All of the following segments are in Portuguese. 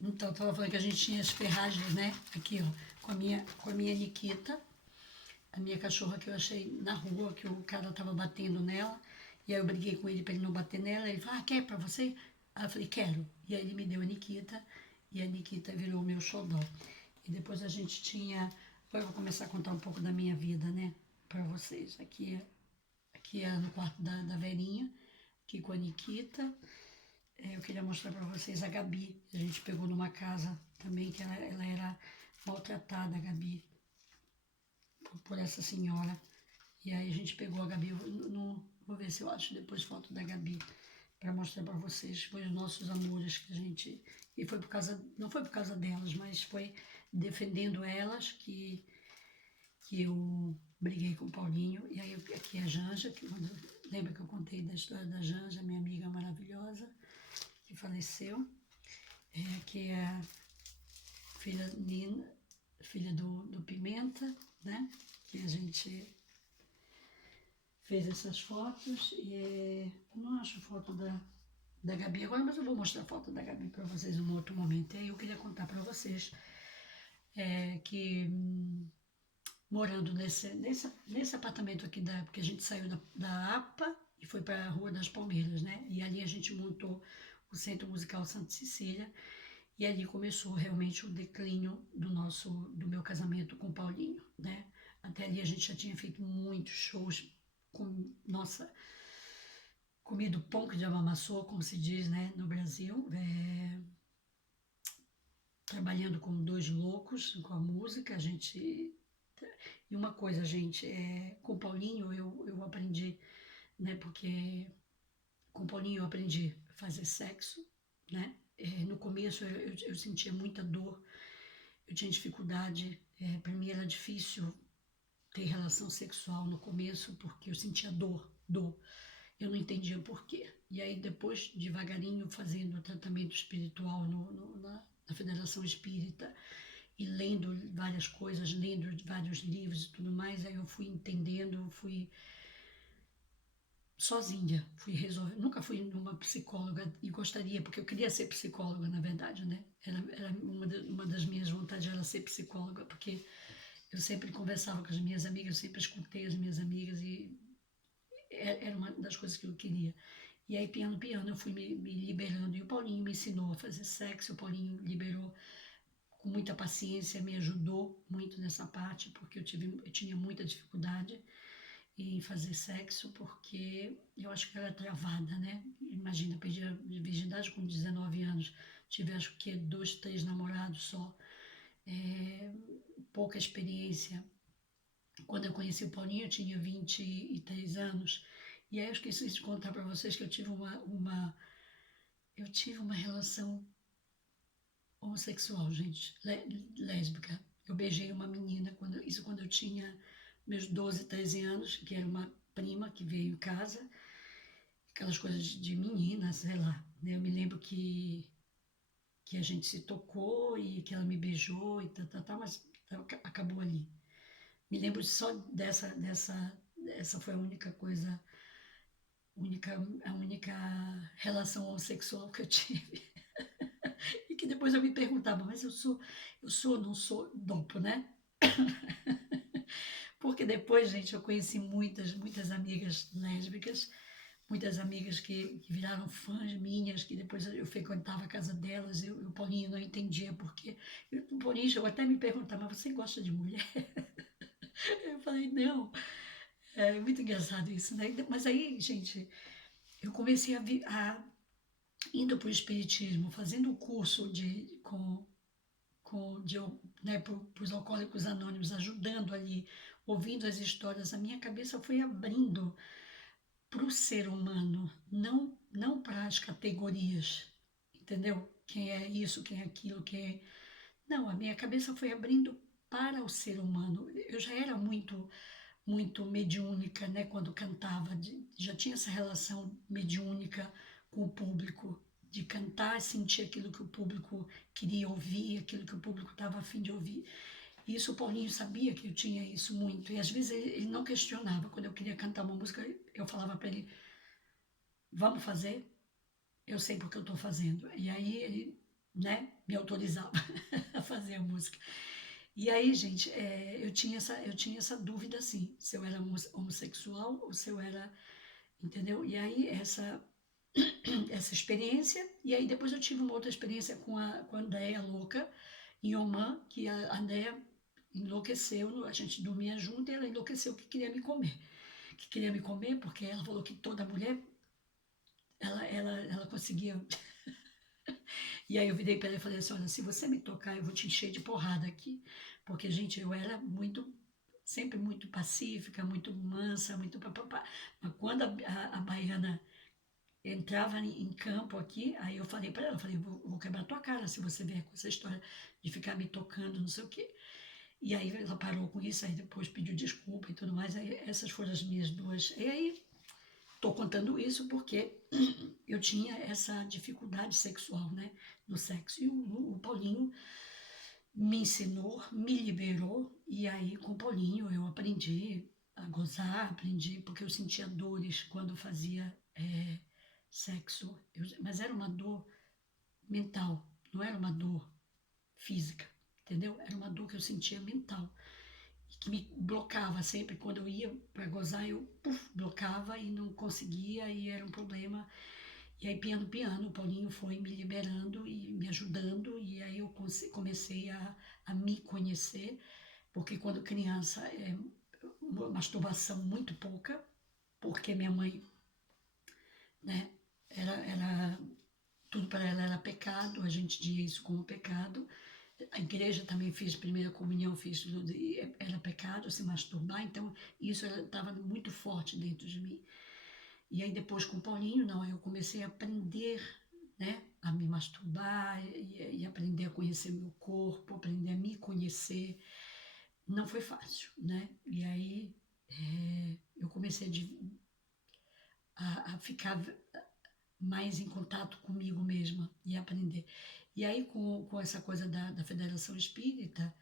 Então, tava falando que a gente tinha as ferragens, né? Aqui, ó, com a minha Nikita, a minha cachorra que eu achei na rua, que o cara tava batendo nela. E aí eu briguei com ele pra ele não bater nela. Ele falou, quer pra você? Aí eu falei, quero. E aí ele me deu a Nikita, e a Nikita virou o meu xodó. E depois a gente tinha. Agora eu vou começar a contar um pouco da minha vida, né? Pra vocês. Aqui é no quarto da Verinha, aqui com a Nikita. Eu queria mostrar para vocês a Gabi. A gente pegou numa casa também que ela era maltratada, a Gabi, por essa senhora. E aí a gente pegou a Gabi. Vou ver se eu acho depois foto da Gabi para mostrar para vocês. Foi os nossos amores que a gente. E foi por causa. Não foi por causa delas, mas foi defendendo elas que eu briguei com o Paulinho. E aí aqui é a Janja, lembra que eu contei da história da Janja, minha amiga maravilhosa, que faleceu. Aqui é a filha Nina, filha do Pimenta, né? Que a gente fez essas fotos. E eu não acho foto da Gabi agora, mas eu vou mostrar a foto da Gabi para vocês em um outro momento. E aí eu queria contar para vocês que morando nesse apartamento aqui, porque a gente saiu da APA e foi para a Rua das Palmeiras, né? E ali a gente montou o Centro Musical Santa Cecília. E ali começou realmente o declínio do meu casamento com o Paulinho, né? Até ali a gente já tinha feito muitos shows, nossa, comido pão que diabo amassou, como se diz, né, no Brasil, trabalhando como dois loucos com a música, a gente... E uma coisa, gente, com o Paulinho eu aprendi, né, porque com o Paulinho eu aprendi a fazer sexo, né? No começo eu sentia muita dor, eu tinha dificuldade, para mim era difícil ter relação sexual no começo porque eu sentia dor. Eu não entendia por quê. E aí depois, devagarinho, fazendo tratamento espiritual na Federação Espírita e lendo várias coisas, lendo vários livros e tudo mais, aí eu fui entendendo, fui sozinha, fui resolver. Nunca fui numa psicóloga e gostaria, porque eu queria ser psicóloga, na verdade, né? Era uma das minhas vontades era ser psicóloga, porque eu sempre conversava com as minhas amigas, eu sempre escutei as minhas amigas e era uma das coisas que eu queria. E aí, piano, eu fui me liberando. E o Paulinho me ensinou a fazer sexo, o Paulinho liberou com muita paciência, me ajudou muito nessa parte, porque eu tinha muita dificuldade em fazer sexo, porque eu acho que era travada, né? Imagina, eu perdi a virgindade com 19 anos, tive acho que 2, 3 namorados só, pouca experiência. Quando eu conheci o Paulinho, eu tinha 23 anos. E aí eu esqueci de contar para vocês que eu tive uma relação homossexual, gente, lésbica. Eu beijei uma menina, quando eu tinha meus 12, 13 anos, que era uma prima que veio em casa, aquelas coisas de menina, sei lá. Né? Eu me lembro que a gente se tocou e que ela me beijou e tal, mas acabou ali. Me lembro só essa foi a única coisa, a única relação homossexual que eu tive. E que depois eu me perguntava, mas eu sou ou não sou dopo, né? Porque depois, gente, eu conheci muitas amigas lésbicas, muitas amigas que viraram fãs minhas, que depois eu frequentava a casa delas, o Paulinho não entendia porque. O Paulinho chegou até a me perguntar, mas você gosta de mulher? Eu falei, não. É muito engraçado isso, né? Mas aí, gente, eu comecei indo para o Espiritismo, fazendo o curso de, né, para os alcoólicos anônimos, ajudando ali, ouvindo as histórias, a minha cabeça foi abrindo para o ser humano, não para as categorias, entendeu? Quem é isso, quem é aquilo, quem é... Não, a minha cabeça foi abrindo para o ser humano. Eu já era muito mediúnica, né, quando cantava, já tinha essa relação mediúnica com o público, de cantar, sentir aquilo que o público queria ouvir, aquilo que o público estava a fim de ouvir. E isso o Paulinho sabia que eu tinha isso muito, e às vezes ele não questionava. Quando eu queria cantar uma música, eu falava para ele, vamos fazer? Eu sei porque eu estou fazendo. E aí ele né, me autorizava a fazer a música. E aí, gente, eu tinha essa dúvida, assim, se eu era homossexual ou se eu era, entendeu? E aí, essa experiência, e aí depois eu tive uma outra experiência com a Andréia louca, em Oman, que a Andréia enlouqueceu, a gente dormia junto e ela enlouqueceu que queria me comer. Que queria me comer porque ela falou que toda mulher, ela conseguia. E aí eu virei para ela e falei assim, olha, se você me tocar, eu vou te encher de porrada aqui. Porque, gente, eu era sempre muito pacífica, muito mansa, muito papapá. Mas quando a baiana entrava em campo aqui, aí eu falei para ela, eu falei, vou quebrar tua cara se você vier com essa história de ficar me tocando, não sei o quê. E aí ela parou com isso, aí depois pediu desculpa e tudo mais. Aí essas foram as minhas duas. E aí, tô contando isso porque eu tinha essa dificuldade sexual, né, no sexo. E o Paulinho me ensinou, me liberou, e aí com o Paulinho eu aprendi a gozar, aprendi, porque eu sentia dores quando fazia sexo, mas era uma dor mental, não era uma dor física, entendeu? Era uma dor que eu sentia mental, que me blocava sempre, quando eu ia para gozar, eu blocava e não conseguia, e era um problema. E aí, piano, o Paulinho foi me liberando e me ajudando, e aí eu comecei a me conhecer, porque quando criança uma masturbação muito pouca, porque minha mãe, né, era tudo para ela era pecado, a gente tinha isso como pecado. A igreja também fiz primeira comunhão, fiz tudo, e era pecado se masturbar, então isso estava muito forte dentro de mim. E aí depois com o Paulinho, não, eu comecei a aprender, né, a me masturbar e aprender a conhecer meu corpo, aprender a me conhecer. Não foi fácil, né? E aí eu comecei a ficar mais em contato comigo mesma e aprender. E aí com essa coisa da Federação Espírita,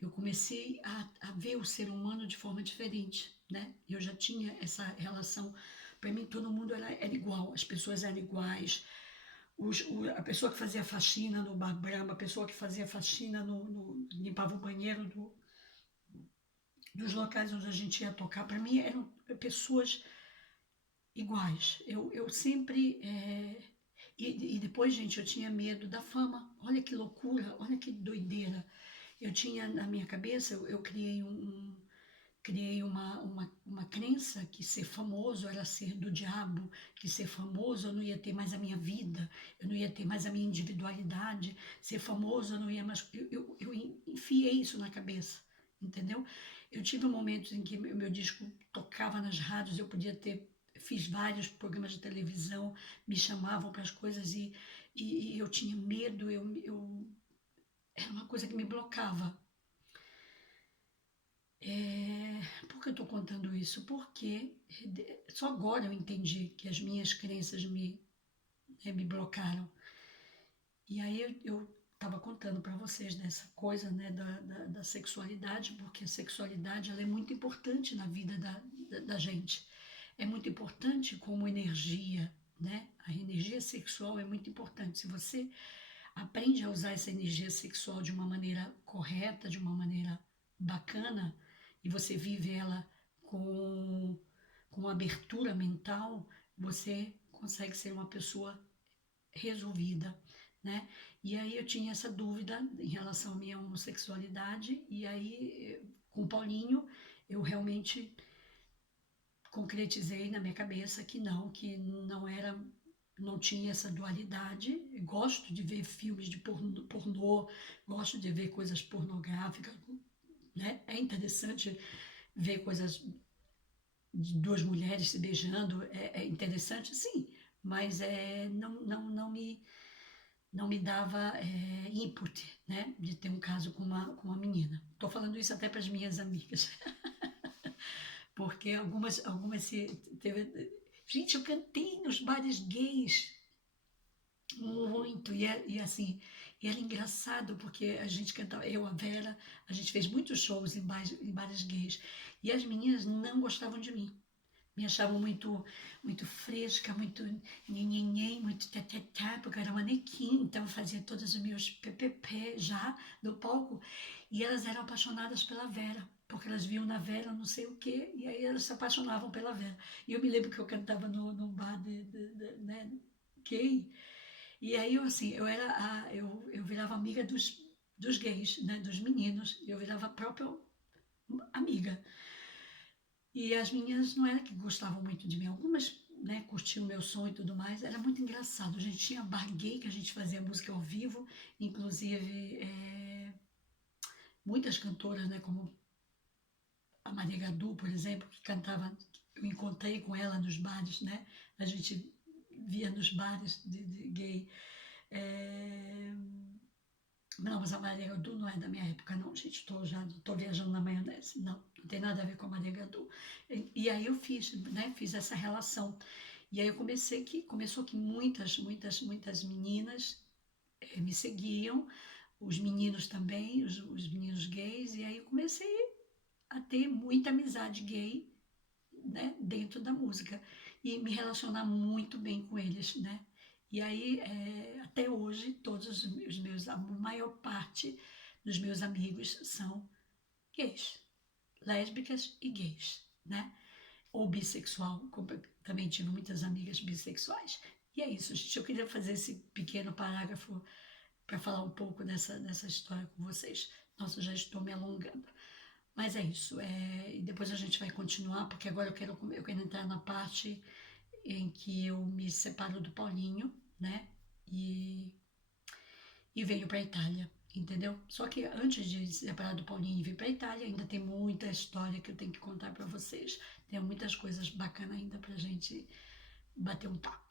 eu comecei a ver o ser humano de forma diferente, né? Eu já tinha essa relação, para mim todo mundo era igual, as pessoas eram iguais, a pessoa que fazia faxina no Bar Brahma, a pessoa que fazia faxina limpava o banheiro dos locais onde a gente ia tocar, para mim eram pessoas iguais. Eu sempre. E depois, gente, eu tinha medo da fama. Olha que loucura, olha que doideira. Eu tinha na minha cabeça, eu criei uma crença que ser famoso era ser do diabo, que ser famoso eu não ia ter mais a minha vida, eu não ia ter mais a minha individualidade, ser famoso eu não ia mais. Eu enfiei isso na cabeça, entendeu? Eu tive momentos em que meu disco tocava nas rádios, eu podia ter. Fiz vários programas de televisão, me chamavam para as coisas e eu tinha medo, era uma coisa que me blocava. Por que eu estou contando isso? Porque só agora eu entendi que as minhas crenças me blocaram. E aí eu estava contando para vocês dessa coisa, né, da sexualidade, porque a sexualidade ela é muito importante na vida da gente. É muito importante como energia, né? A energia sexual é muito importante. Se você aprende a usar essa energia sexual de uma maneira correta, de uma maneira bacana, e você vive ela com, com abertura mental, você consegue ser uma pessoa resolvida, né? E aí eu tinha essa dúvida em relação à minha homossexualidade, e aí com o Paulinho eu realmente concretizei na minha cabeça que não era, não tinha essa dualidade. Gosto de ver filmes de pornô, gosto de ver coisas pornográficas, né? É interessante ver coisas de duas mulheres se beijando, é interessante, sim, mas não me dava input, né, de ter um caso com uma menina. Estou falando isso até para as minhas amigas, porque algumas gente, eu cantei nos bares gays muito, e assim, e era engraçado porque a gente cantava, eu, a Vera, a gente fez muitos shows em bares gays, e as meninas não gostavam de mim. Me achavam muito fresca, muito nhenhenhen, muito tetetá, porque eu era manequim, então eu fazia todos os meus ppp já no palco. E elas eram apaixonadas pela Vera, porque elas viam na Vera não sei o quê, e aí elas se apaixonavam pela Vera. E eu me lembro que eu cantava num bar né, gay, e aí eu assim, eu virava amiga dos gays, né, dos meninos, eu virava a própria amiga. E as meninas não era que gostavam muito de mim, algumas, né, curtiam o meu som e tudo mais. Era muito engraçado. A gente tinha bar gay, que a gente fazia música ao vivo, inclusive muitas cantoras, né, como a Maria Gadu, por exemplo, que cantava, eu encontrei com ela nos bares, né? A gente via nos bares de gay. É, Não, mas a Maria Gadu não é da minha época, não, gente. Tô viajando na maionese. Não, não tem nada a ver com a Maria Gadu. E aí eu fiz, né? Fiz essa relação. E aí começou que muitas meninas me seguiam, os meninos também, os meninos gays. E aí eu comecei a ter muita amizade gay, né? Dentro da música e me relacionar muito bem com eles, né? E aí, até hoje, todos os meus, a maior parte dos meus amigos são gays, lésbicas e gays, né? Ou bissexual, também tive muitas amigas bissexuais. E é isso, gente. Eu queria fazer esse pequeno parágrafo para falar um pouco dessa história com vocês. Nossa, eu já estou me alongando. Mas é isso. E depois a gente vai continuar, porque agora eu quero entrar na parte em que eu me separo do Paulinho, né? E venho para a Itália, entendeu? Só que antes de se separar do Paulinho e vir para a Itália, ainda tem muita história que eu tenho que contar para vocês. Tem muitas coisas bacanas ainda para a gente bater um papo.